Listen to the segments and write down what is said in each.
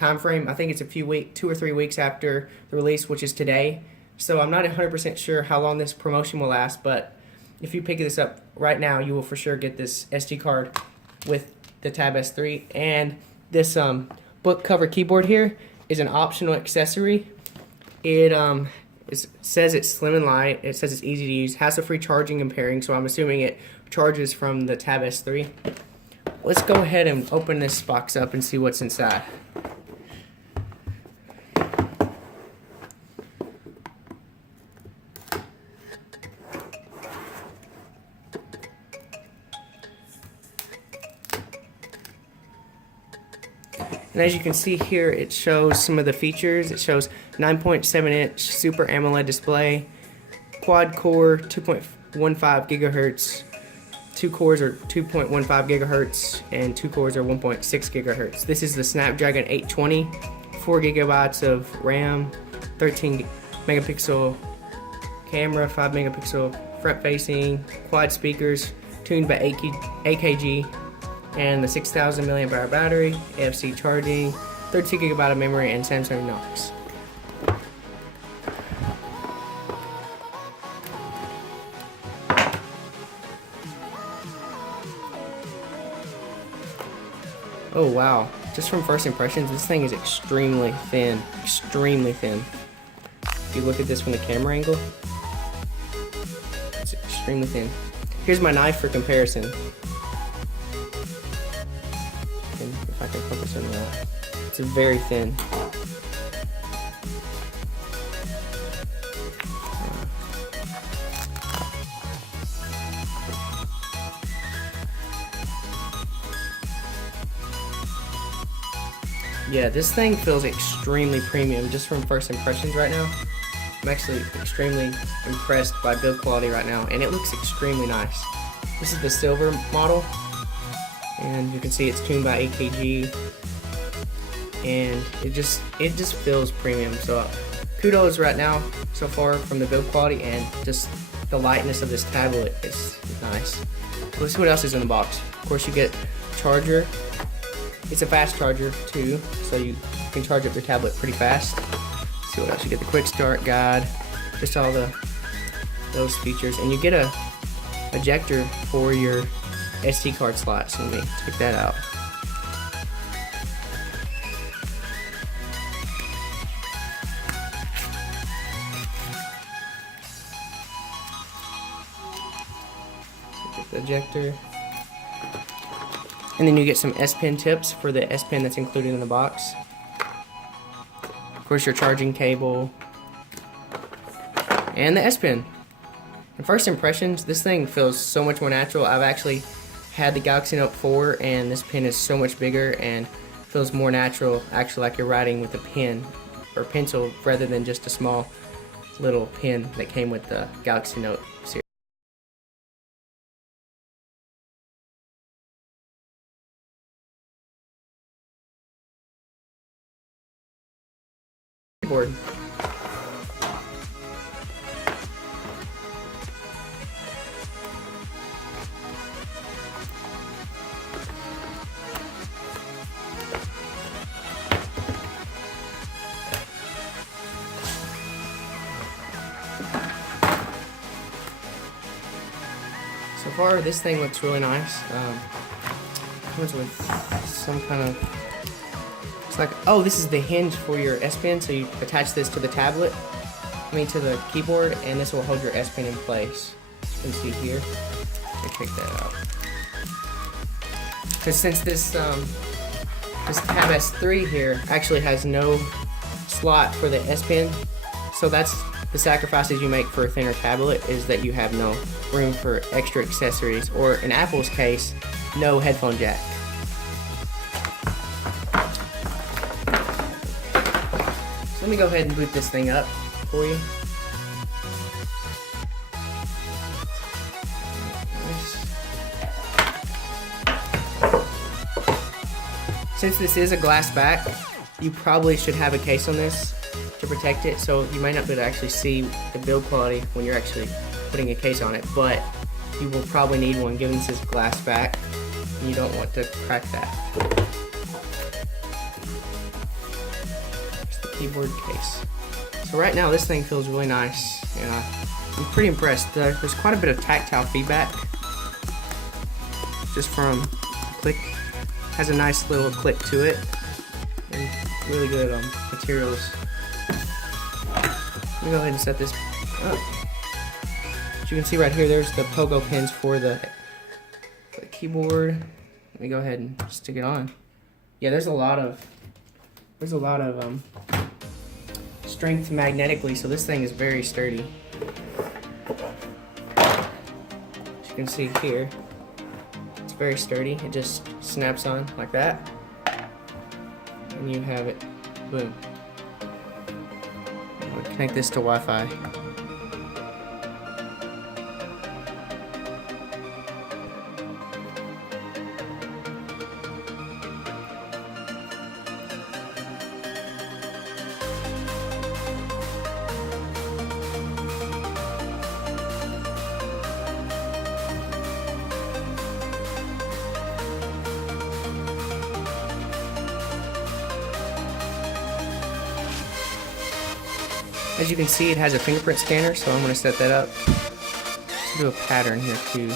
time frame. I think it's 2 or 3 weeks after the release, which is today. So I'm not 100% sure how long this promotion will last, but if you pick this up right now, you will for sure get this SD card with the Tab S3. And this book cover keyboard here is an optional accessory. It says it's slim and light. It says it's easy to use. Hassle-free charging and pairing, so I'm assuming it charges from the Tab S3. Let's go ahead and open this box up and see what's inside. And as you can see here, it shows some of the features. It shows 9.7-inch Super AMOLED display, quad-core 2.15 gigahertz, 2 cores are 2.15 gigahertz, and 2 cores are 1.6 gigahertz. This is the Snapdragon 820, 4 gigabytes of RAM, 13 megapixel camera, 5 megapixel front-facing, quad speakers, tuned by AKG, and the 6,000 milliamp hour battery, NFC charging, 32 gigabyte of memory, and Samsung Knox. Oh wow, just from first impressions, this thing is extremely thin, extremely thin. If you look at this from the camera angle, it's extremely thin. Here's my knife for comparison. If I can focus on that, it's very thin. Yeah, this thing feels extremely premium just from first impressions right now. I'm actually extremely impressed by build quality right now, and it looks extremely nice. This is the silver model, and you can see it's tuned by AKG, and it just feels premium. So kudos right now so far from the build quality, and just the lightness of this tablet is nice. Let's see what else is in the box. Of course, you get a charger. It's a fast charger too, so you can charge up your tablet pretty fast. Let's see what else. You get the quick start guide, just all those features, and you get a ejector for your SD card slot. So let me take that out. Get the ejector. And then you get some S Pen tips for the S Pen that's included in the box. Of course, your charging cable and the S Pen. In first impressions, this thing feels so much more natural. I've actually had the Galaxy Note 4, and this pen is so much bigger and feels more natural, actually like you're writing with a pen or pencil rather than just a small little pen that came with the Galaxy Note series. Board. So far, this thing looks really nice. Comes with some kind of. It's like, oh, this is the hinge for your S Pen, so you attach this to the tablet, to the keyboard, and this will hold your S Pen in place. As you can see here. Let me take that out. Because since this Tab S3 here actually has no slot for the S Pen, so that's the sacrifices you make for a thinner tablet, is that you have no room for extra accessories, or in Apple's case, no headphone jack. So let me go ahead and boot this thing up for you. Since this is a glass back, you probably should have a case on this to protect it, so you might not be able to actually see the build quality when you're actually putting a case on it, but you will probably need one given this is glass back, and you don't want to crack that. keyboard case. So right now this thing feels really nice, and I'm pretty impressed. There's quite a bit of tactile feedback just from click. Has a nice little click to it, and really good materials. Let me go ahead and set this up. As you can see right here, there's the pogo pins for the keyboard. Let me go ahead and stick it on. Yeah, there's a lot of strength magnetically, so this thing is very sturdy. As you can see here, it's very sturdy. It just snaps on like that, and you have it. Boom. I'm gonna connect this to Wi-Fi. As you can see, it has a fingerprint scanner, so I'm going to set that up. Let's do a pattern here too.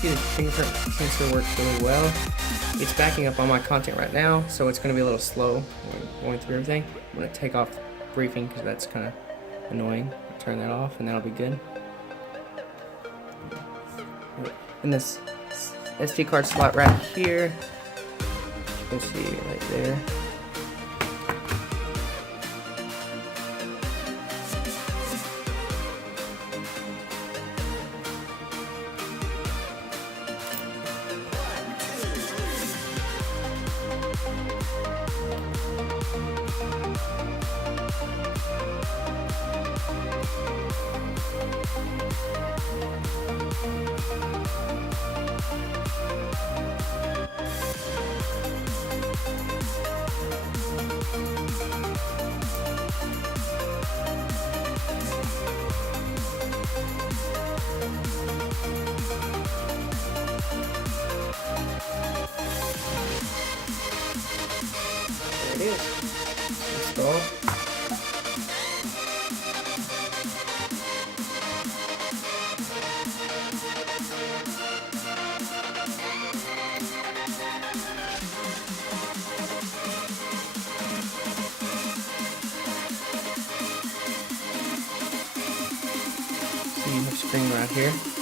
See, the fingerprint sensor works really well. It's backing up all my content right now, so it's going to be a little slow going through everything. I'm going to take off briefing because that's kind of annoying. Turn that off and that'll be good. And this SD card slot right here, you can see right there. There it is. Install. See your screen right here.